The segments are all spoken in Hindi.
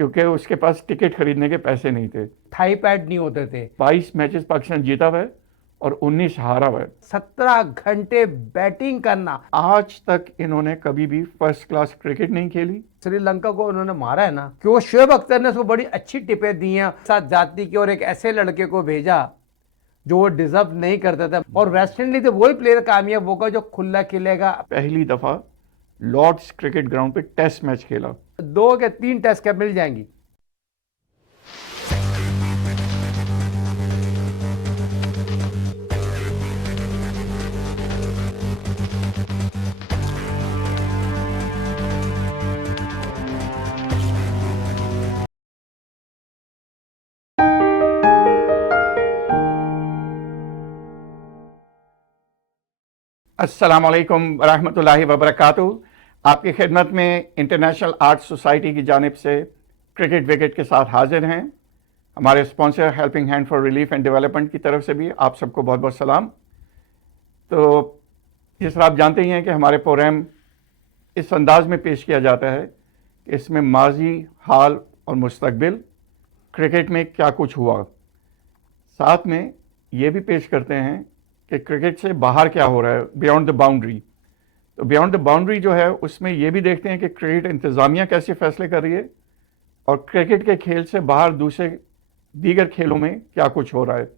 क्योंकि उसके पास टिकट खरीदने के पैसे नहीं थे। थाई पैड नहीं होते थे। 22 मैचेस पाकिस्तान जीता हुआ है और 19 हारा हुआ है। 17 घंटे बैटिंग करना। आज तक इन्होंने कभी भी फर्स्ट क्लास क्रिकेट नहीं खेली। श्रीलंका को उन्होंने मारा है ना, कि वो शोएब अख्तर ने उसको बड़ी अच्छी टिपें दी हैं साथ जाति की, और एक ऐसे लड़के को भेजा जो वो डिजर्व नहीं करता था। और वेस्ट इंडीज से वही प्लेयर कामयाब होगा जो खुला खेलेगा। पहली दफा लॉर्ड्स क्रिकेट ग्राउंड पे टेस्ट मैच खेला। 2 या 3 टेस्ट कैप मिल जाएंगी। अस्सलाम वालेकुम रहमतुल्लाहि व बरकातुहू। आपकी खिदमत में इंटरनेशनल आर्ट सोसाइटी की जानिब से क्रिकेट विकेट के साथ हाजिर हैं। हमारे sponsor helping hand for relief and development की तरफ से भी आप सबको बहुत बहुत सलाम। तो जिस तरह आप जानते ही हैं कि हमारे प्रोग्राम इस अंदाज में पेश किया जाता है कि इसमें माजी, हाल और मुस्तकबिल क्रिकेट में क्या कुछ हुआ, साथ में ये भी पेश करते हैं कि क्रिकेट से बाहर क्या हो रहा है, बियॉन्ड द बाउंड्री। तो बियॉन्ड द बाउंड्री जो है उसमें ये भी देखते हैं कि क्रिकेट इंतज़ामिया कैसे फैसले कर रही है और क्रिकेट के खेल से बाहर दूसरे दीगर खेलों में क्या कुछ हो रहा है।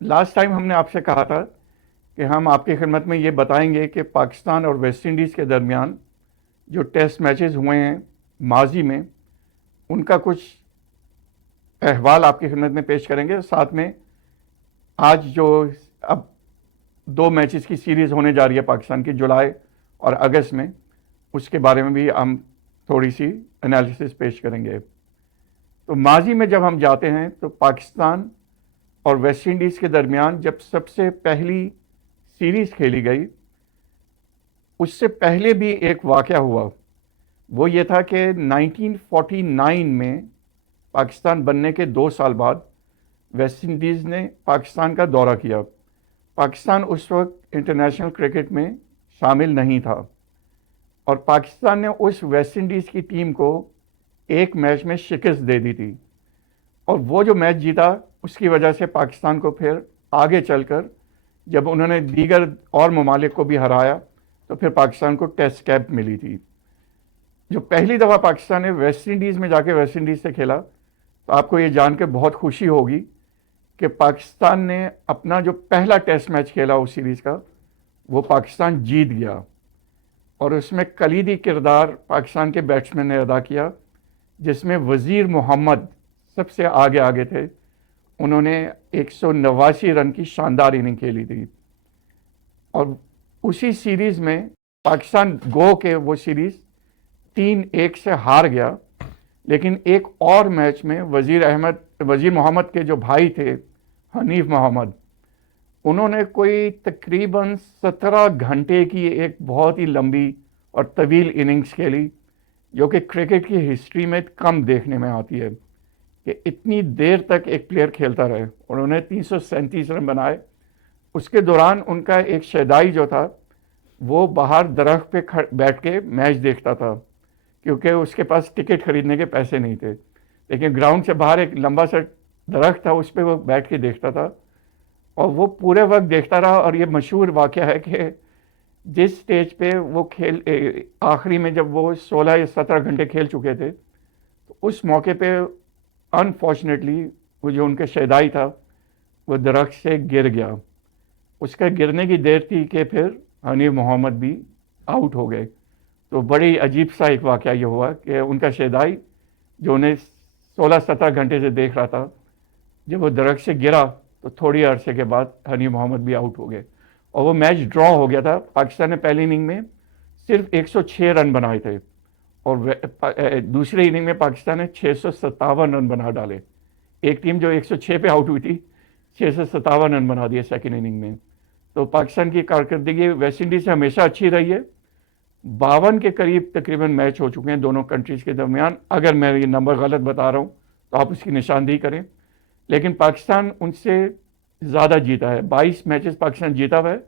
लास्ट टाइम हमने आपसे कहा था कि हम आपकी खिदमत में ये बताएंगे कि पाकिस्तान और वेस्ट इंडीज़ के दरमियान जो टेस्ट मैचेस हुए हैं माजी में, उनका कुछ अहवाल आपकी खिदमत में पेश करेंगे। साथ में आज जो अब 2 मैचेस की सीरीज़ होने जा रही है पाकिस्तान की जुलाई और अगस्त में, उसके बारे में भी हम थोड़ी सी एनालिसिस पेश करेंगे। तो माजी में जब हम जाते हैं तो पाकिस्तान और वेस्ट इंडीज़ के दरमियान जब सबसे पहली सीरीज़ खेली गई, उससे पहले भी एक वाक़या हुआ। वो ये था कि 1949 में पाकिस्तान बनने के 2 साल बाद वेस्ट इंडीज़ ने पाकिस्तान का दौरा किया। पाकिस्तान उस वक्त इंटरनेशनल क्रिकेट में शामिल नहीं था और पाकिस्तान ने उस वेस्ट इंडीज़ की टीम को एक मैच में शिकस्त दे दी थी और वो जो मैच जीता उसकी वजह से पाकिस्तान को फिर आगे चलकर जब उन्होंने दीगर और ममालिक को भी हराया तो फिर पाकिस्तान को टेस्ट कैप मिली थी। जो पहली दफ़ा पाकिस्तान ने वेस्ट इंडीज़ में जाके वेस्ट इंडीज़ से खेला, तो आपको ये जान के बहुत खुशी होगी कि पाकिस्तान ने अपना जो पहला टेस्ट मैच खेला उस सीरीज़ का, वो पाकिस्तान जीत गया और उसमें कलीदी किरदार पाकिस्तान के बैट्समैन ने अदा किया, जिसमें वज़ीर मोहम्मद सबसे आगे आगे थे। उन्होंने 189 रन की शानदार इनिंग खेली थी और उसी सीरीज़ में पाकिस्तान गो के वो सीरीज़ 3-1 से हार गया। लेकिन एक और मैच में वज़ीर मोहम्मद के जो भाई थे हनीफ मोहम्मद, उन्होंने कोई तकरीबन 17 घंटे की एक बहुत ही लंबी और तवील इनिंग्स खेली, जो कि क्रिकेट की हिस्ट्री में कम देखने में आती है कि इतनी देर तक एक प्लेयर खेलता रहे। उन्होंने 337 रन बनाए। उसके दौरान उनका एक शहदाई जो था वो बाहर दरख्त पे बैठ के मैच देखता था, क्योंकि उसके पास टिकट खरीदने के पैसे नहीं थे। लेकिन ग्राउंड से बाहर एक लंबा सा दरख्त था, उस पर वो बैठ के देखता था और वो पूरे वक्त देखता रहा। और ये मशहूर वाक़या है कि जिस स्टेज पे वो खेल आखिरी में जब वो 16 या 17 घंटे खेल चुके थे, तो उस मौके पे अनफॉर्चुनेटली वो जो उनका शहदाई था वो दरख्त से गिर गया। उसका गिरने की देर थी कि फिर हनीफ मोहम्मद भी आउट हो गए। तो बड़ी अजीब सा एक वाक़या ये हुआ कि उनका शहदाई जो उन्हें 16-17 घंटे से देख रहा था, जब वो दरख्त से गिरा तो थोड़ी अरसे के बाद हनीफ मोहम्मद भी आउट हो गए और वो मैच ड्रॉ हो गया था। पाकिस्तान ने पहली इनिंग में सिर्फ 106 रन बनाए थे और दूसरी इनिंग में पाकिस्तान ने 657 रन बना डाले। एक टीम जो 106 पे आउट हुई थी, 657 रन बना दिए सेकेंड इनिंग में। तो पाकिस्तान की कारकर्दगी वेस्ट इंडीज़ से हमेशा अच्छी रही है। 52 के करीब तकरीबन मैच हो चुके हैं दोनों कंट्रीज़ के दरमियान। अगर मैं ये नंबर गलत बता रहा हूँ तो आप उसकी निशानदेही करें, लेकिन पाकिस्तान उनसे ज़्यादा जीता है। 22 मैचेस पाकिस्तान जीता हुआ है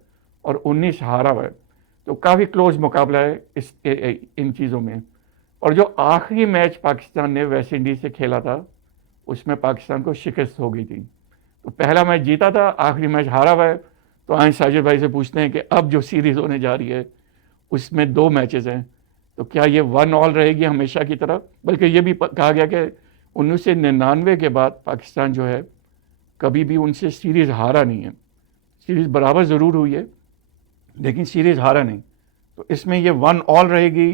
और 19 हारा हुआ है। तो काफ़ी क्लोज मुकाबला है इन चीज़ों में। और जो आखिरी मैच पाकिस्तान ने वेस्ट इंडीज से खेला था उसमें पाकिस्तान को शिकस्त हो गई थी। तो पहला मैच जीता था, आखिरी मैच हारा हुआ है। तो आए साजिद भाई से पूछते हैं कि अब जो सीरीज़ होने जा रही है उसमें 2 मैचेस हैं, तो क्या ये 1-1 रहेगी हमेशा की तरह? बल्कि ये भी कहा गया कि 1999 के बाद पाकिस्तान जो है कभी भी उनसे सीरीज़ हारा नहीं है। सीरीज़ बराबर ज़रूर हुई है लेकिन सीरीज़ हारा नहीं। तो इसमें ये 1-1 रहेगी,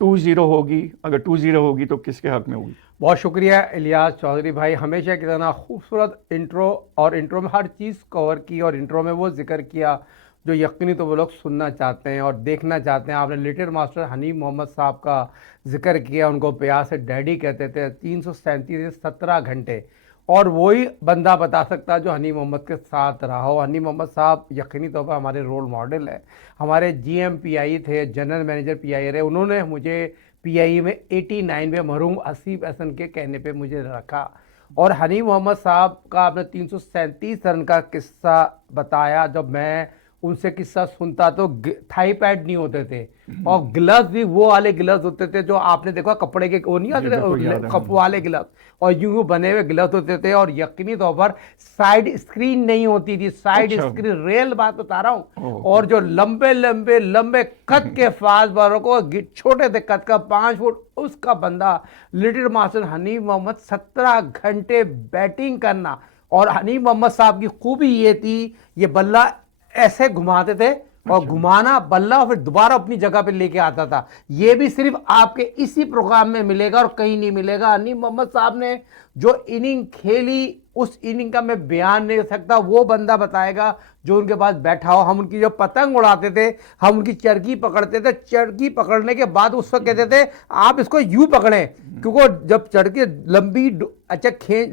2-0 होगी? अगर 2-0 होगी तो किसके हक में होगी? बहुत शुक्रिया इलियास चौधरी भाई, हमेशा की तरह खूबसूरत इंट्रो, और इंट्रो में हर चीज़ कवर की और इंट्रो में वो जिक्र किया जो यकीनी तो वो लोग सुनना चाहते हैं और देखना चाहते हैं। आपने लिटिल मास्टर हनीफ मोहम्मद साहब का जिक्र किया, उनको प्यार से डैडी कहते थे। 337 17 घंटे, और वही बंदा बता सकता है जो हनीफ मोहम्मद के साथ रहा हो। हनीफ मोहम्मद साहब यकीनी तौर पर हमारे रोल मॉडल है। हमारे GM PI थे, जनरल मैनेजर PI रहे। उन्होंने मुझे PI में 89 में मरहूम आसिफ हसन के कहने पे मुझे रखा। और हनीफ मोहम्मद साहब का आपने 337 रन का किस्सा बताया। जब मैं उनसे किस्सा सुनता तो थाई पैड नहीं होते थे, और ग्लव्स भी वो वाले ग्लव्स होते थे जो आपने देखा कपड़े के, वो नहीं आते कप वाले ग्लव्स, और यूं बने हुए ग्लव्स होते थे। और यकीनी तौर पर साइड स्क्रीन नहीं होती थी, साइड स्क्रीन, रियल बात बता रहा हूँ। और जो लंबे लंबे लंबे कद के फास्ट बॉलर को, छोटे थे कद का 5 फुट, उसका बंदा लिटिल मास्टर हनीफ मोहम्मद 17 घंटे बैटिंग करना। और हनीफ मोहम्मद साहब की खूबी ये थी, ये बल्ला ऐसे घुमाते थे और घुमाना बल्ला और फिर दोबारा अपनी जगह पे लेके आता था। ये भी सिर्फ आपके इसी प्रोग्राम में मिलेगा और कहीं नहीं मिलेगा। हनीफ मोहम्मद साहब ने जो इनिंग खेली, उस इनिंग का मैं बयान नहीं कर सकता, वो बंदा बताएगा जो उनके पास बैठा हो। हम उनकी जो पतंग उड़ाते थे, हम उनकी चरखी पकड़ते थे, चरखी पकड़ने के बाद उस वक्त कहते थे आप इसको यूं पकड़ें, क्योंकि जब चरखी लंबी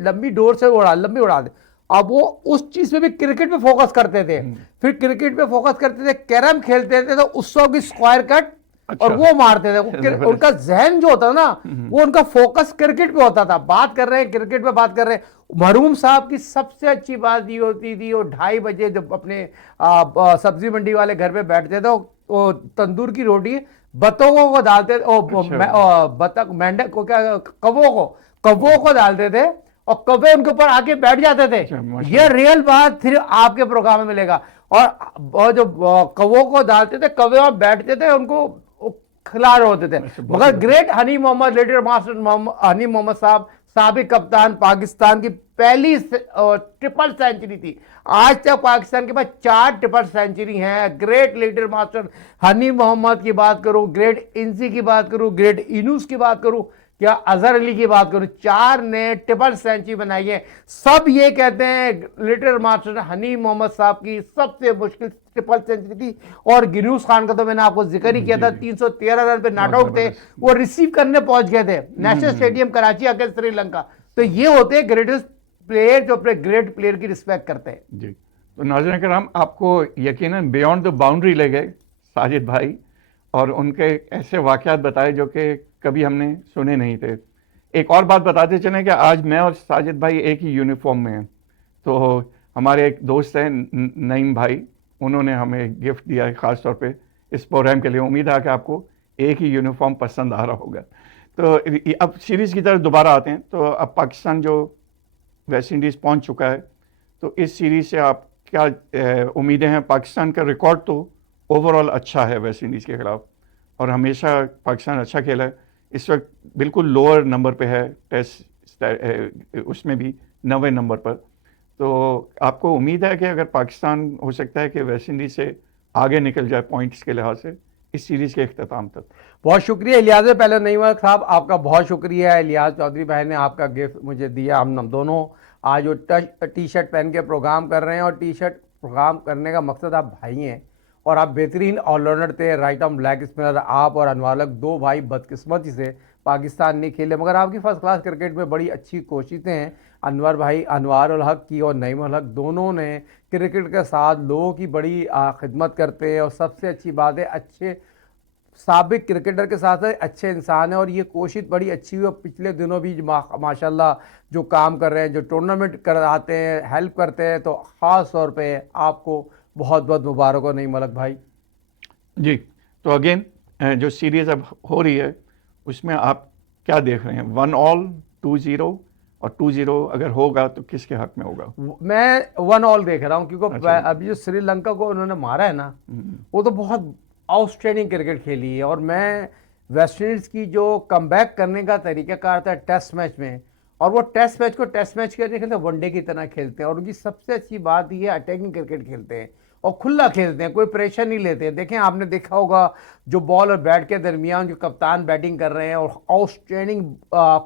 लंबी डोर से लंबी उड़ा दे। अब वो उस चीज पे भी क्रिकेट पे फोकस करते थे, फिर क्रिकेट पे फोकस करते थे, कैरम खेलते थे तो उस वक्त भी स्क्वायर कट और वो मारते थे। उनका जहन जो होता ना, वो उनका फोकस क्रिकेट पे होता था। बात कर रहे हैं क्रिकेट पे, बात कर रहे हैं। मरहूम साहब की सबसे अच्छी बात ये होती थी, वो 2:30 बजे जब अपने सब्जी मंडी वाले घर पे बैठते थे, वो तंदूर की रोटी बतखों को डालते, बतख मेंढक को, क्या कौवों को डालते थे और कौवे उनके ऊपर आके बैठ जाते थे। ये रियल बात सिर्फ आपके प्रोग्राम में मिलेगा। और जो कौवों को डालते थे, कौवे वहां बैठते थे, उनको खिला रहे होते थे। मगर great Hanif Mohammad, little master Hanif Mohammad साहब, साबिक कप्तान, पाकिस्तान की पहली ट्रिपल सेंचुरी थी। आज तक पाकिस्तान के पास 4 ट्रिपल सेंचुरी हैं। Great little master Hanif Mohammad की बात करूं, ग्रेट इंसी की बात करूं, ग्रेट इनूस की बात करूं, क्या अजहर अली की बात करूं, 4 ने ट्रिपल सेंचुरी बनाई है। सब ये कहते हैं लिटिल मास्टर हनीफ मोहम्मद साहब की सबसे मुश्किल ट्रिपल सेंचुरी थी। और गिनूस खान का तो मैंने आपको जिक्र ही किया था, 313 रन पे नॉट आउट थे, वो रिसीव करने पहुंच गए थे national stadium Karachi against Sri Lanka. तो ये होते हैं ग्रेटेस्ट प्लेयर जो अपने ग्रेट प्लेयर की रिस्पेक्ट करते हैं जी। तो नाज़रीन किराम, आपको यकीनन बियॉन्ड द बाउंड्री ले गए साजिद भाई, और उनके ऐसे वाक़यात बताए जो कि कभी हमने सुने नहीं थे। एक और बात बताते चलें कि आज मैं और साजिद भाई एक ही यूनिफॉर्म में हैं। तो हमारे एक दोस्त हैं नईम भाई, उन्होंने हमें गिफ्ट दिया है ख़ास तौर पे इस प्रोग्राम के लिए। उम्मीद है कि आपको एक ही यूनिफॉर्म पसंद आ रहा होगा। तो अब सीरीज़ की तरफ दोबारा आते हैं। तो अब पाकिस्तान जो वेस्ट इंडीज़ पहुंच चुका है, तो इस सीरीज़ से आप क्या उम्मीदें हैं? पाकिस्तान का रिकॉर्ड तो ओवरऑल अच्छा है वेस्ट इंडीज़ के ख़िलाफ़, और हमेशा पाकिस्तान अच्छा खेला है। इस वक्त बिल्कुल लोअर नंबर पे है टेस्ट, उसमें भी 90 नंबर पर। तो आपको उम्मीद है कि अगर पाकिस्तान हो सकता है कि वेस्ट इंडीज़ से आगे निकल जाए पॉइंट्स के लिहाज से इस सीरीज़ के अख्ताम तक? बहुत शुक्रिया इलियास पहले नईम साहब, आपका बहुत शुक्रिया। इलियास चौधरी भाई ने आपका गिफ्ट मुझे दिया। हम दोनों आज जो टी शर्ट पहन के प्रोग्राम कर रहे हैं, और टी शर्ट प्रोग्राम करने का मकसद आप भाई हैं, और आप बेहतरीन ऑलराउंडर थे, राइट आर्म ब्लैक स्पिनर। आप और अनवर अलग 2 भाई बदकिस्मती से पाकिस्तान नहीं खेले, मगर आपकी फर्स्ट क्लास क्रिकेट में बड़ी अच्छी कोशिशें हैं। अनवर भाई, अनवर उल हक की और नईम उल हक, दोनों ने क्रिकेट के साथ लोगों की बड़ी खिदमत करते हैं। और सबसे अच्छी बात है, अच्छे साबिक क्रिकेटर के साथ अच्छे इंसान है, और ये कोशिश बड़ी अच्छी हुई। पिछले दिनों भी माशाल्लाह जो काम कर रहे हैं, जो टूर्नामेंट कराते हैं, हेल्प करते हैं, तो ख़ास तौर पे आपको बहुत बहुत मुबारक हो नहीं मलक भाई। जी। तो अगेन जो सीरीज़ अब हो रही है उसमें आप क्या देख रहे हैं? 1-all, 2-0 और 2-0 अगर होगा तो किसके हक में होगा? मैं 1-all देख रहा हूँ क्योंकि अच्छा। अभी जो श्रीलंका को उन्होंने मारा है ना, वो तो बहुत आउटस्टैंडिंग क्रिकेट खेली है। और मैं वेस्ट इंडीज की जो कमबैक करने का तरीकाकार था टेस्ट मैच में, और वो टेस्ट मैच को टेस्ट मैच के खेलते वनडे की तरह खेलते हैं। और उनकी सबसे अच्छी बात ये अटैकिंग क्रिकेट खेलते हैं और खुला खेलते हैं, कोई प्रेशर नहीं लेते हैं। देखें, आपने देखा होगा जो बॉल और बैट के दरमियान जो कप्तान बैटिंग कर रहे हैं और आउटस्टैंडिंग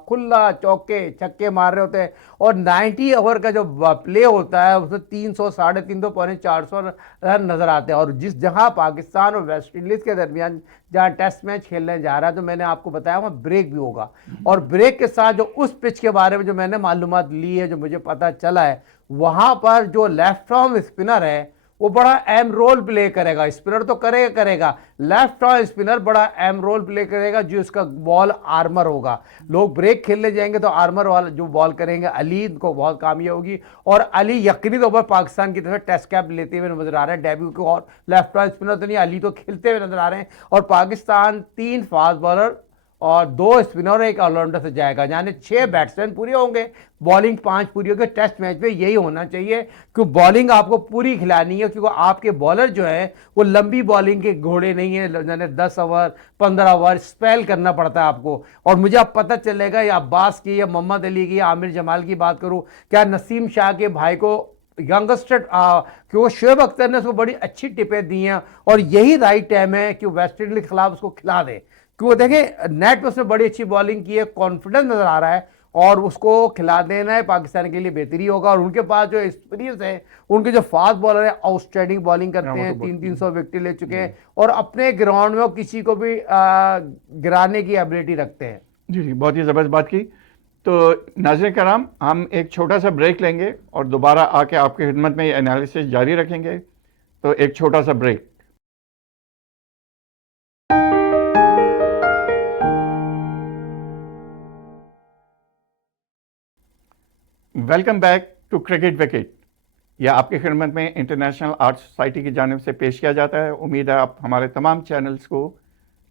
खुला चौके छक्के मार रहे होते हैं। और 90 ओवर का जो प्ले होता है उसमें 300, 350, पौने 400 रन नजर आते हैं। और जिस जहां पाकिस्तान और वेस्ट इंडीज के दरमियान जहां टेस्ट मैच खेलने जा रहा है, तो मैंने आपको बताया वहां ब्रेक भी होगा। और ब्रेक के साथ जो उस पिच के बारे में जो मैंने मालूमात ली है, जो मुझे पता चला है, वहां पर जो लेफ्ट आर्म स्पिनर है वो बड़ा अहम रोल प्ले करेगा। स्पिनर तो करेगा, लेफ्ट आर्म स्पिनर बड़ा अहम रोल प्ले करेगा, जो उसका बॉल आर्मर होगा। लोग ब्रेक खेलने जाएंगे तो आर्मर वाला जो बॉल करेंगे अली को बहुत कामयाब होगी। और अली यकीनी तौर पर पाकिस्तान की तरफ टेस्ट कैप लेते हुए नजर आ रहे हैं डेब्यू को। और लेफ्ट आर्म स्पिनर तो नहीं, अली तो खेलते हुए नजर आ रहे हैं। और पाकिस्तान 3 फास्ट बॉलर और 2 स्पिनर और 1 ऑलराउंडर से जाएगा, यानी 6 बैट्समैन पूरे होंगे, बॉलिंग 5 पूरी होगी। टेस्ट मैच में यही होना चाहिए, क्योंकि बॉलिंग आपको पूरी खिलानी है, क्योंकि आपके बॉलर जो है वो लंबी बॉलिंग के घोड़े नहीं है, यानी 10 ओवर 15 ओवर स्पेल करना पड़ता है आपको। और मुझे अब पता चलेगा या अब्बास की या मोहम्मद अली की या आमिर जमाल की बात करूं, क्या नसीम शाह के भाई को यंगस्टर क्यों शोएब अख्तर ने उसको बड़ी अच्छी टिपें दी हैं, और यही राइट टाइम है कि वेस्ट इंडीज के खिलाफ उसको खिला दे। क्यों, देखें नेट पर उसने बड़ी अच्छी बॉलिंग की है, कॉन्फिडेंस नजर आ रहा है, और उसको खिला देना है पाकिस्तान के लिए बेहतरी होगा। और उनके पास जो एक्सपीरियंस है, उनके जो फास्ट बॉलर है आउटस्टैंडिंग बॉलिंग करते हैं, 300 विकेट ले चुके हैं, और अपने ग्राउंड में वो किसी को भी गिराने की एबिलिटी रखते हैं। जी जी, बहुत ही ज़बरदस्त बात की। तो नाज़रीन कराम, हम एक छोटा सा ब्रेक लेंगे और दोबारा आके आपकी खिदमत में ये एनालिसिस जारी रखेंगे। तो एक छोटा सा break. Welcome back to cricket wicket. यह आपकी खिदमत में इंटरनेशनल आर्ट सोसाइटी की जानिब से पेश किया जाता है। उम्मीद है आप हमारे तमाम चैनल्स को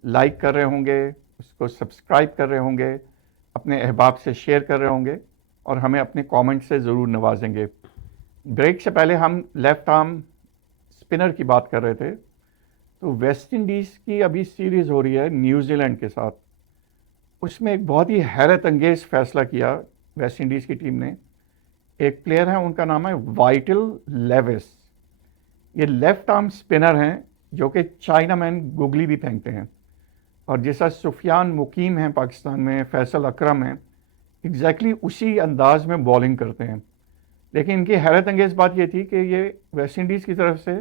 लाइक कर रहे होंगे, उसको सब्सक्राइब कर रहे होंगे, अपने अहबाब से शेयर कर रहे होंगे, और हमें अपने कमेंट से ज़रूर नवाजेंगे। ब्रेक से पहले हम लेफ़्ट आर्म स्पिनर की बात कर रहे थे। तो वेस्ट इंडीज़ की अभी सीरीज़ हो रही है न्यूजीलैंड के साथ। उसमें एक बहुत ही हैरत अंगेज़ फ़ैसला किया वेस्ट इंडीज़ की टीम ने। एक प्लेयर है, उनका नाम है वाइटल लेविस। ये लेफ़्ट आर्म स्पिनर हैं जो कि चाइना मैन गुगली भी फेंकते हैं, और जैसा सुफियान मुकीम हैं पाकिस्तान में, फैसल अकरम हैं, एग्जैक्टली उसी अंदाज में बॉलिंग करते हैं। लेकिन इनकी हैरत अंगेज़ बात ये थी कि ये वेस्ट इंडीज़ की तरफ से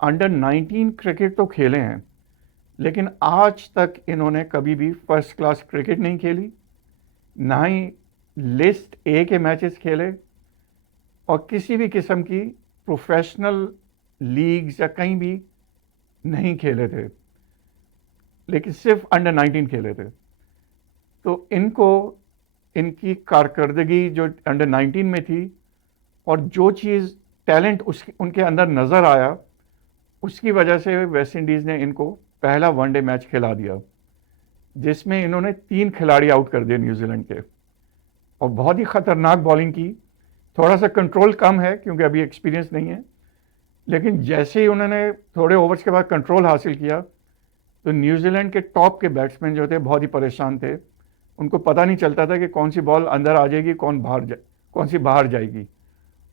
अंडर 19 क्रिकेट तो खेले हैं, लेकिन आज तक इन्होंने कभी भी फर्स्ट क्लास क्रिकेट नहीं खेली, ना ही लिस्ट ए के मैचेस खेले, और किसी भी किस्म की प्रोफेशनल लीग्स या कहीं भी नहीं खेले थे, लेकिन सिर्फ अंडर 19 खेले थे। तो इनको इनकी कारकर्दगी जो अंडर 19 में थी, और जो चीज़ टैलेंट उनके अंदर नज़र आया, उसकी वजह से वेस्ट इंडीज़ ने इनको पहला वनडे मैच खिला दिया, जिसमें इन्होंने 3 खिलाड़ी आउट कर दिए न्यूजीलैंड के, और बहुत ही ख़तरनाक बॉलिंग की। थोड़ा सा कंट्रोल कम है क्योंकि अभी एक्सपीरियंस नहीं है, लेकिन जैसे ही उन्होंने थोड़े ओवर्स के बाद कंट्रोल हासिल किया, तो न्यूजीलैंड के टॉप के बैट्समैन जो थे बहुत ही परेशान थे। उनको पता नहीं चलता था कि कौन सी बॉल अंदर आ जाएगी, कौन सी बाहर जाएगी,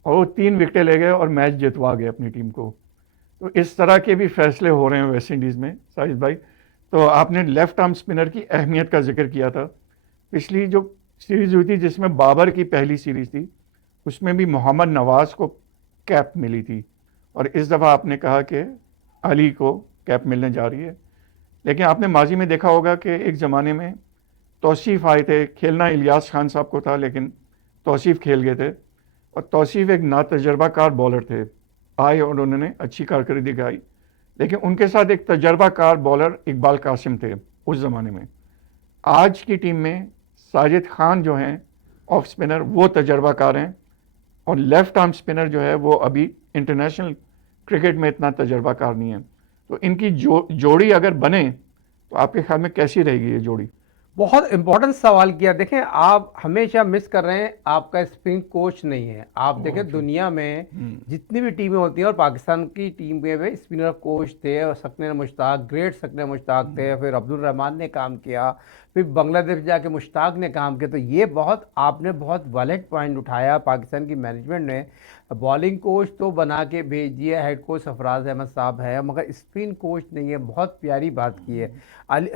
और वो 3 विकेटें ले गए और मैच जितवा गए अपनी टीम को। तो इस तरह के भी फैसले हो रहे हैं वेस्ट इंडीज़ में। साजिद भाई, तो आपने लेफ़्ट आर्म स्पिनर की अहमियत का जिक्र किया था। पिछली जो सीरीज़ हुई थी, जिसमें बाबर की पहली सीरीज़ थी, उसमें भी मोहम्मद नवाज़ को कैप मिली थी, और इस दफ़ा आपने कहा कि अली को कैप मिलने जा रही है। लेकिन आपने माजी में देखा होगा कि एक ज़माने में तौसीफ़ आए थे, खेलना इलियास खान साहब को था, लेकिन तौसीफ़ खेल गए थे, और तौसीफ़ एक नातजर्बाकार बॉलर थे, आए और उन्होंने अच्छी कारकर्दगी दिखाई। लेकिन उनके साथ एक तजर्बाकार बॉलर इकबाल कासिम थे उस ज़माने में। आज की टीम में साजिद खान जो हैं ऑफ स्पिनर, वो तजर्बाकार हैं, और लेफ़्ट आर्म स्पिनर जो है वो अभी इंटरनेशनल क्रिकेट में इतना तजर्बाकार नहीं है। तो इनकी जोड़ी अगर बने तो आपके ख्याल में कैसी रहेगी ये जोड़ी? बहुत इंपॉर्टेंट सवाल किया। देखें, आप हमेशा मिस कर रहे हैं, आपका स्पिन कोच नहीं है। आप देखें दुनिया में जितनी भी टीमें होती हैं, और पाकिस्तान की टीम में स्पिनर कोच थे, और सकने मुश्ताक, ग्रेट सकने मुश्ताक थे, फिर अब्दुल रहमान ने काम किया, फिर बांग्लादेश जाके मुश्ताक ने काम किया। तो ये बहुत आपने बहुत वैलिड पॉइंट उठाया। पाकिस्तान की मैनेजमेंट ने बॉलिंग कोच तो बना के भेज दिया, हेड कोच सरफराज अहमद साहब है, मगर स्पिन कोच नहीं है। बहुत प्यारी बात की है।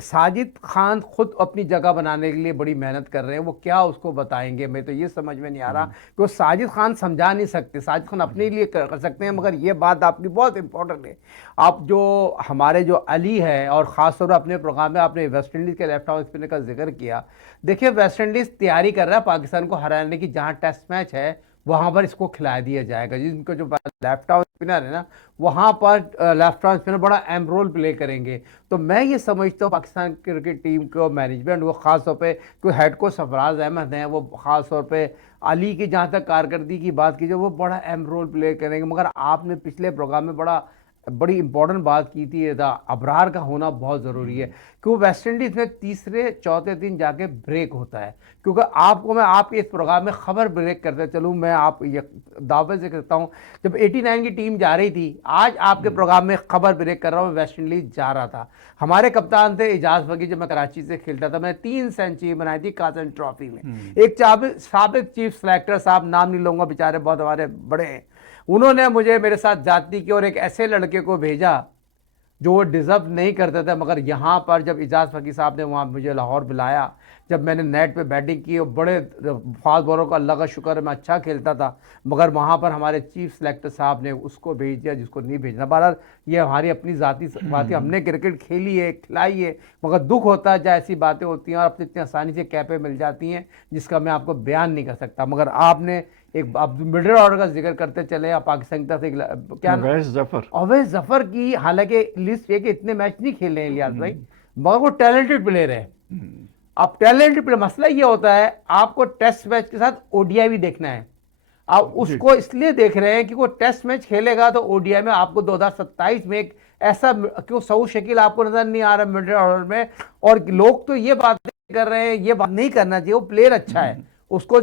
साजिद खान खुद अपनी जगह बनाने के लिए बड़ी मेहनत कर रहे हैं, वो क्या उसको बताएंगे, मैं तो ये समझ में नहीं आ रहा कि वो साजिद खान समझा नहीं सकते। साजिद खान अपने लिए कर सकते हैं, मगर ये बात आपकी बहुत इंपॉर्टेंट है। आप जो हमारे जो अली है, और ख़ासतौर पर अपने प्रोग्राम में आपने वेस्ट इंडीज़ के लेफ्ट आर्म स्पिनर का जिक्र किया। देखिए, वेस्ट इंडीज़ तैयारी कर रहा है पाकिस्तान को हराने की। जहाँ टेस्ट मैच है वहाँ पर इसको खिला दिया जाएगा। जिनको जो लेफ्ट आर्म स्पिनर है ना, वहाँ पर लेफ्ट आर्म स्पिनर बड़ा अहम रोल प्ले करेंगे। तो मैं ये समझता हूँ पाकिस्तान क्रिकेट टीम को, मैनेजमेंट को, ख़ास तौर पे कोई हेड कोच सरफराज अहमद हैं, वो ख़ास तौर पे अली की जहाँ तक कारकर्दगी की बात कीजिए, वो बड़ा अहम रोल प्ले करेंगे। मगर आपने पिछले प्रोग्राम में बड़ी इंपॉर्टेंट बात की थी, अबरार का होना बहुत ज़रूरी है, क्योंकि वेस्ट इंडीज़ में तीसरे चौथे दिन जाके ब्रेक होता है। क्योंकि आपको मैं आपके इस प्रोग्राम में खबर ब्रेक करते चलूँ, मैं आप ये दावे से कहता हूँ, जब 89 की टीम जा रही थी, आज आपके प्रोग्राम में खबर ब्रेक कर रहा हूँ, वेस्ट इंडीज़ जा रहा था। हमारे कप्तान थे इजाज फकीर। जब मैं कराची से खेलता था, मैं 3 सेंचुरी बनाई थी कासन ट्रॉफी में। एक साबिक चीफ सेलेक्टर साहब, नाम नहीं लूँगा, बेचारे बहुत हमारे बड़े हैं, उन्होंने मुझे मेरे साथ जाती की और एक ऐसे लड़के को भेजा जो वो डिज़र्व नहीं करता था। मगर यहाँ पर जब इजाज़ फकीर साहब ने वहाँ मुझे लाहौर बुलाया, जब मैंने नेट पे बैटिंग की, और बड़े फास्ट बॉलर का अल्लाह का शुक्र है मैं अच्छा खेलता था, मगर वहाँ पर हमारे चीफ सेलेक्टर साहब ने उसको भेज दिया जिसको नहीं भेजना। बहरहाल ये हमारी अपनी ज़ाती बात है, हमने क्रिकेट खेली है, खिलाई है, मगर दुख होता है जब ऐसी बातें होती हैं और अपनी इतनी आसानी से कैपें मिल जाती हैं जिसका मैं आपको बयान नहीं कर सकता। मगर आपने एक अब मिडिल ऑर्डर का जिक्र करते चले, आप पाकिस्तान की तरफ से क्या अवैस जफर की, हालांकि लिस्ट ये कि इतने मैच नहीं खेले हैं इलियास भाई, मगर वो टैलेंटेड प्लेयर है। अब टैलेंटेड प्लेयर, मसला ये होता है आपको टेस्ट मैच के साथ ओडीआई भी देखना है। आप उसको इसलिए देख रहे हैं कि वो टेस्ट मैच खेलेगा तो ओडीआई में आपको 2027 में एक ऐसा, क्यों सऊद शकील आपको नजर नहीं आ रहा मिडिल ऑर्डर में, और लोग तो ये बात कर रहे हैं, ये बात नहीं करना चाहिए। वो प्लेयर अच्छा है, उसको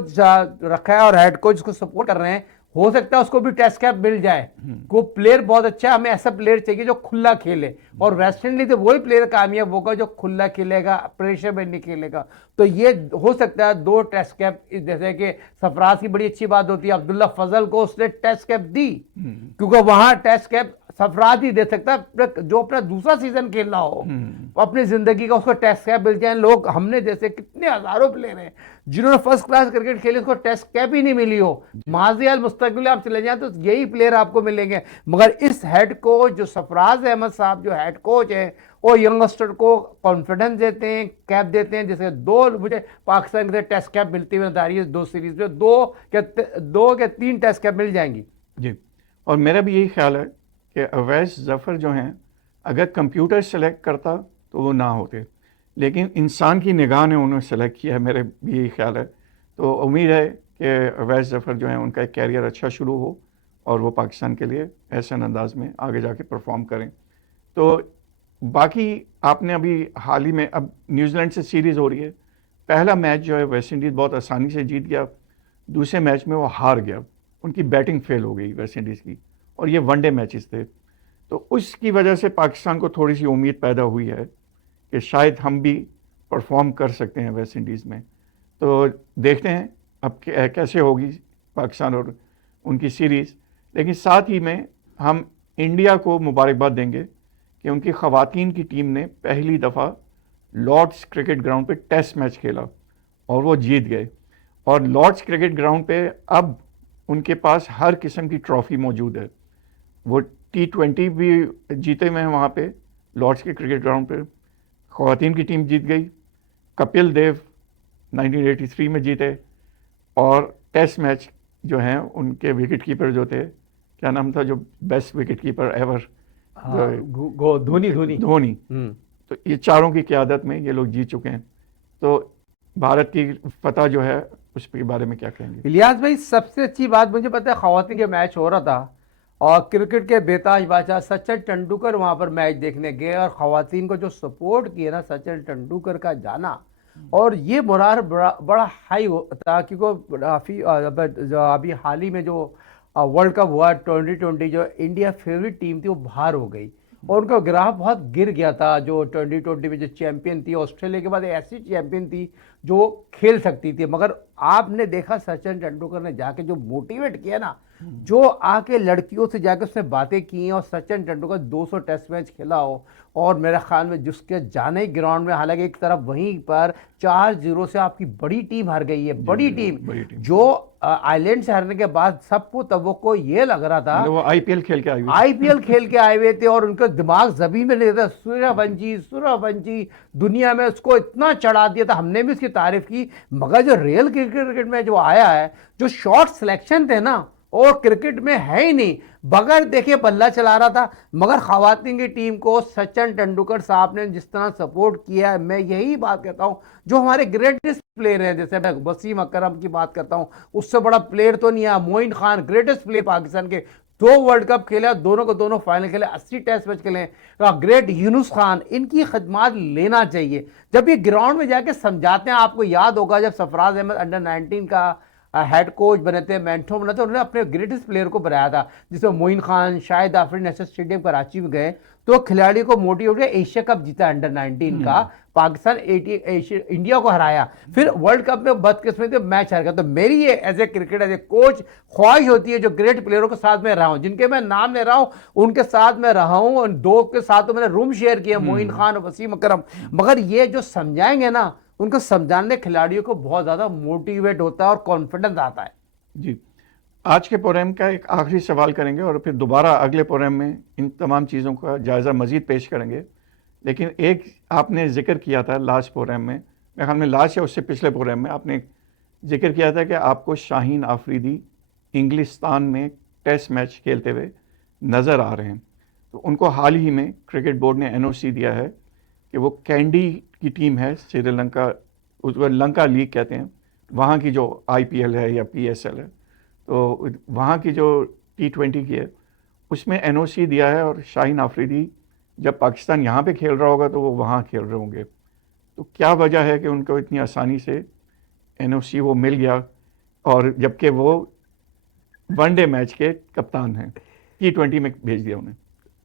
रखा है, और हेड कोच उसको सपोर्ट कर रहे हैं, हो सकता है उसको भी टेस्ट कैप मिल जाए। वो प्लेयर बहुत अच्छा है, हमें ऐसा प्लेयर चाहिए जो खुला खेले, और वेस्ट इंडीज वही प्लेयर कामयाब होगा जो खुला खेलेगा, प्रेशर में नहीं खेलेगा। तो ये हो सकता है 2 टेस्ट कैप, जैसे कि सरफराज की बड़ी अच्छी बात होती है, अब्दुल्ला फजल को उसने टेस्ट कैप दी, क्योंकि वहां टेस्ट कैप सरफराज ही दे सकता है, जो अपना दूसरा सीजन खेल रहा हो अपनी जिंदगी का, उसको टेस्ट कैप मिल जाए। लोग हमने जैसे कितने हजारों प्लेयर हैं जिन्होंने फर्स्ट क्लास क्रिकेट खेले, उसको टेस्ट कैप ही नहीं मिली हो, माजी अल मुस्तकबिल आप चले जाएं तो यही प्लेयर आपको मिलेंगे। मगर इस हेड कोच जो सरफराज अहमद साहब जो हेड कोच है, वो यंगस्टर को कॉन्फिडेंस देते हैं, कैप देते हैं। जैसे 2 मुझे पाकिस्तान से टेस्ट कैप मिलती हुई नजर आ रही है 2 सीरीज में, 2 के 3 टेस्ट कैप मिल जाएंगी जी। और मेरा भी यही ख्याल है कि अवैस जफ़र जो हैं, अगर कंप्यूटर सेलेक्ट करता तो वो ना होते, लेकिन इंसान की निगाह ने उन्हें सेलेक्ट किया है, मेरे भी यही ख्याल है। तो उम्मीद है कि अवैस जफ़र जो हैं उनका एक कैरियर अच्छा शुरू हो और वो पाकिस्तान के लिए ऐसे अंदाज में आगे जाके परफॉर्म करें। तो बाकी आपने अभी हाल ही में, अब न्यूजीलैंड से सीरीज़ हो रही है, पहला मैच जो है वेस्ट इंडीज़ बहुत आसानी से जीत गया, दूसरे मैच में वो हार गया, उनकी बैटिंग फेल हो गई वेस्ट इंडीज़ की, और ये वनडे मैचेस थे। तो उसकी वजह से पाकिस्तान को थोड़ी सी उम्मीद पैदा हुई है कि शायद हम भी परफॉर्म कर सकते हैं वेस्ट इंडीज़ में। तो देखते हैं अब कैसे होगी पाकिस्तान और उनकी सीरीज़। लेकिन साथ ही में हम इंडिया को मुबारकबाद देंगे कि उनकी ख़वातीन की टीम ने पहली दफ़ा लॉर्ड्स क्रिकेट ग्राउंड पे टेस्ट मैच खेला और वो जीत गए। और लॉर्ड्स क्रिकेट ग्राउंड पे अब उनके पास हर किस्म की ट्रॉफ़ी मौजूद है। वो T20 भी जीते हुए हैं वहाँ पे लॉर्ड्स के क्रिकेट ग्राउंड पे, ख़वातीन की टीम जीत गई, कपिल देव 1983 में जीते, और टेस्ट मैच जो हैं उनके विकेट कीपर जो थे, क्या नाम था जो best wicket keeper ever, Dhoni. तो ये चारों की क़यादत में ये लोग जीत चुके हैं। तो भारत की फतह जो है उसके बारे में क्या कहेंगे? इलियास भाई, सबसे अच्छी बात मुझे पता है, ख़वातीन के मैच हो रहा था और क्रिकेट के बेताज बादशाह सचिन तेंदुलकर वहाँ पर मैच देखने गए, और ख़वातीन को जो सपोर्ट किया ना, सचिन तेंदुलकर का जाना और ये मुरार बड़ा हाई था क्योंकि अभी हाल ही में जो वर्ल्ड कप हुआ 2020, जो इंडिया फेवरेट टीम थी वो बाहर हो गई और उनका ग्राफ बहुत गिर गया था। जो 2020 में जो चैंपियन थी ऑस्ट्रेलिया के बाद ऐसी चैंपियन थी जो खेल सकती थी, मगर आपने देखा सचिन तेंदुलकर ने जाके जो मोटिवेट किया ना, जो आके लड़कियों से जाके उसने बातें की, और सचिन तेंदुलकर 200 टेस्ट मैच खेला हो और मेरे ख्याल में जिसके जाने ग्राउंड में, हालांकि एक तरफ वहीं पर 4-0 से आपकी बड़ी टीम हार गई है, बड़ी टीम जो आइलैंड से हारने के बाद सबको तवक्को ये लग रहा था वो आईपीएल खेल के आए हुए थे और उनका दिमाग जमीन में नहीं था। सूर्यवंशी दुनिया में उसको इतना चढ़ा दिया था, हमने भी उसकी तारीफ की, मगर जो रियल क्रिकेट में जो आया है, जो शॉर्ट सिलेक्शन थे ना और क्रिकेट में है ही नहीं, बगैर देखे बल्ला चला रहा था। मगर खवातीन की टीम को सचिन तेंदुलकर साहब ने जिस तरह सपोर्ट किया है, मैं यही बात कहता हूं, जो हमारे ग्रेटेस्ट प्लेयर हैं, जैसे मैं वसीम अकरम की बात करता हूं, उससे बड़ा प्लेयर तो नहीं है। मोइन खान ग्रेटेस्ट प्लेयर पाकिस्तान के, 2 वर्ल्ड कप खेले, दोनों को दोनों फाइनल खेले, 80 टेस्ट मैच खेले। ग्रेट यूनुस खान, इनकी खिदमत लेना चाहिए। जब ये ग्राउंड में जाके समझाते हैं, आपको याद होगा जब सरफराज अहमद अंडर 19 का हेड कोच बने थे, मेंटोर बने थे, उन्होंने अपने ग्रेटेस्ट प्लेयर को बनाया था, जिसमें मोइन खान, शाहिद आफरीन नेशनल स्टेडियम कराची में गए तो खिलाड़ी को मोटिवेट, एशिया कप जीता अंडर 19 का, पाकिस्तान इंडिया को हराया, फिर वर्ल्ड कप में बदकिस्मती मैच हार गया। तो मेरी ये as a cricket as a coach ख्वाहिश होती है, जो ग्रेट प्लेयरों के साथ में रहा हूं, जिनके मैं नाम ले रहा हूं, उनके साथ में रहा हूं, और 2 के साथ तो मैंने रूम शेयर किया, मोइन खान और वसीम अकरम, मगर ये जो समझाएंगे ना, उनको समझाने खिलाड़ियों को बहुत ज़्यादा मोटिवेट होता है और कॉन्फिडेंस आता है। जी, आज के प्रोग्राम का एक आखिरी सवाल करेंगे और फिर दोबारा अगले प्रोग्राम में इन तमाम चीज़ों का जायज़ा मज़ीद पेश करेंगे। लेकिन एक आपने जिक्र किया था लास्ट प्रोग्राम में, मेरे ख्याल में लास्ट या उससे पिछले प्रोग्राम में आपने जिक्र किया था कि आपको शाहीन आफरीदी इंग्लिस्तान में टेस्ट मैच खेलते हुए नज़र आ रहे हैं। तो उनको हाल ही में क्रिकेट बोर्ड ने एनओसी दिया है कि वो कैंडी की टीम है श्रीलंका, उसको लंका लीग कहते हैं, वहाँ की जो आईपीएल है या पीएसएल है, तो वहाँ की जो T20 की है उसमें एनओसी दिया है, और शाहीन आफरीदी जब पाकिस्तान यहाँ पे खेल रहा होगा तो वो वहाँ खेल रहे होंगे। तो क्या वजह है कि उनको इतनी आसानी से एनओसी वो मिल गया, और जबकि वो वनडे मैच के कप्तान हैं, T20 में भेज दिया उन्हें?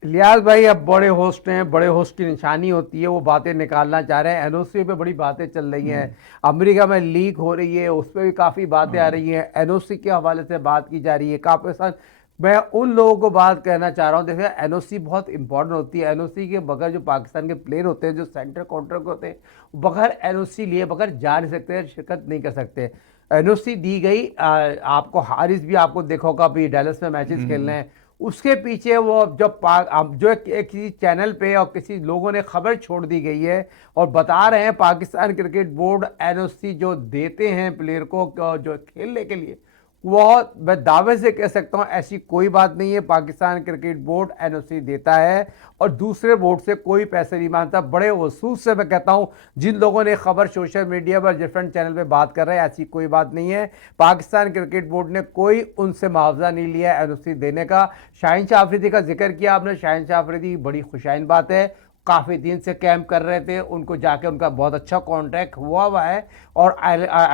लियाज भाई, अब बड़े होस्ट हैं, बड़े होस्ट की निशानी होती है वो बातें निकालना चाह रहे हैं। एनओसी पे बड़ी बातें चल रही हैं, अमेरिका में लीक हो रही है, उस पर भी काफ़ी बातें आ रही हैं, एनओसी के हवाले से बात की जा रही है काफ़ी। मैं उन लोगों को बात कहना चाह रहा हूँ, देखिए एनओसी बहुत इंपॉर्टेंट होती है। एनओसी के बगैर जो पाकिस्तान के प्लेयर होते हैं, जो सेंटर कॉन्ट्रैक्ट होते हैं, बगैर एनओसी लिए बगैर जा नहीं सकते, शिरकत नहीं कर सकते। एनओसी दी गई, आपको हारिस भी आपको देखा होगा अभी डैलस में मैचेस खेलने हैं, उसके पीछे वो जब जो किसी चैनल पे और किसी लोगों ने खबर छोड़ दी गई है और बता रहे हैं पाकिस्तान क्रिकेट बोर्ड एनओसी जो देते हैं प्लेयर को जो खेलने के लिए, वो मैं दावे से कह सकता हूं ऐसी कोई बात नहीं है। पाकिस्तान क्रिकेट बोर्ड एनओसी देता है और दूसरे बोर्ड से कोई पैसे नहीं मांगता। बड़े वसूल से मैं कहता हूं, जिन लोगों ने खबर सोशल मीडिया पर डिफरेंट चैनल पे बात कर रहे हैं, ऐसी कोई बात नहीं है। पाकिस्तान क्रिकेट बोर्ड ने कोई उनसे मुआवजा नहीं लिया एनओसी देने का। शाहीन शाह अफरीदी का जिक्र किया आपने, शाहीन शाह अफरीदी बड़ी खुशाइन बात है, काफ़ी दिन से कैंप कर रहे थे, उनको जाके उनका बहुत अच्छा कॉन्ट्रैक्ट हुआ है, और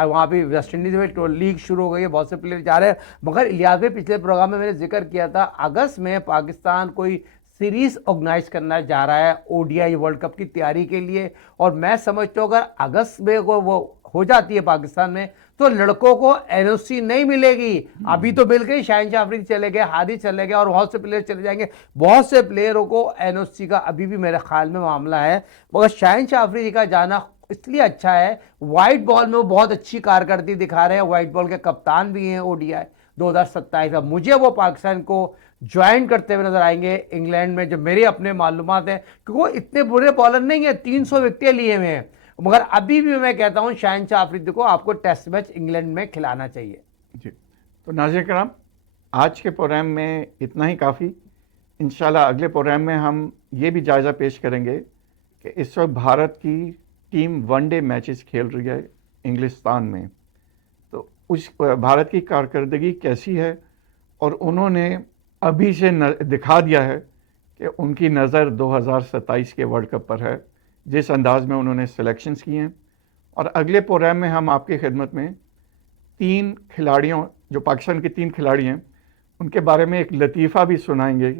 वहाँ भी वेस्ट इंडीज़ में लीग शुरू हो गई है, बहुत से प्लेयर जा रहे हैं। मगर इलियास भाई, पिछले प्रोग्राम में मैंने जिक्र किया था, अगस्त में पाकिस्तान कोई सीरीज ऑर्गेनाइज करना जा रहा है ओडीआई वर्ल्ड कप की तैयारी के लिए, और मैं समझता हूँ अगर अगस्त में वो हो जाती है पाकिस्तान में, तो लड़कों को एनओसी नहीं मिलेगी। अभी तो मिल गई, शाहीन शाह अफरीदी चले गए, हारिस चले गए, और बहुत से प्लेयर चले जाएंगे। बहुत से प्लेयरों को एनओसी का अभी भी मेरे ख्याल में मामला है, मगर शाहीन शाह अफरीदी का जाना इसलिए अच्छा है, वाइट बॉल में वो बहुत अच्छी कारकर्दगी दिखा रहे हैं, वाइट बॉल के कप्तान भी हैं ओडीआई 2027 का। मुझे वो पाकिस्तान को ज्वाइन करते हुए नजर आएंगे इंग्लैंड में, जो मेरे अपने मालूमात हैं, क्योंकि वो इतने बुरे बॉलर नहीं है, 300 विकेटें लिए हुए हैं। मगर अभी भी मैं कहता हूं शाहीन शाह अफरीदी को आपको टेस्ट मैच इंग्लैंड में खिलाना चाहिए। जी, तो नाज़रीन किराम, आज के प्रोग्राम में इतना ही काफ़ी। इंशाल्लाह अगले प्रोग्राम में हम ये भी जायज़ा पेश करेंगे कि इस वक्त भारत की टीम वनडे मैचेस खेल रही है इंग्लिस्तान में, तो उस भारत की कारकर्दगी कैसी है, और उन्होंने अभी से दिखा दिया है कि उनकी नज़र 2027 के वर्ल्ड कप पर है। जिस अंदाज में उन्होंने सिलेक्शंस किए हैं, और अगले प्रोग्राम में हम आपकी खिदमत में 3 खिलाड़ियों, जो पाकिस्तान के 3 खिलाड़ी हैं, उनके बारे में एक लतीफ़ा भी सुनाएंगे।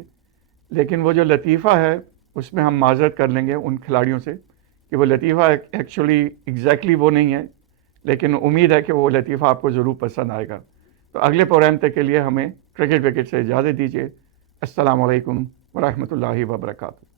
लेकिन वो जो लतीफ़ा है उसमें हम माज़रत कर लेंगे उन खिलाड़ियों से कि वो लतीफ़ा एक्चुअली एग्जैक्टली वो नहीं है, लेकिन उम्मीद है कि वो लतीफ़ा आपको ज़रूर पसंद आएगा। तो अगले प्रोग्राम तक के लिए हमें क्रिकेट विकेट से इजाज़त दीजिए। अस्सलाम वालेकुम व रहमतुल्लाहि व बरकातहू।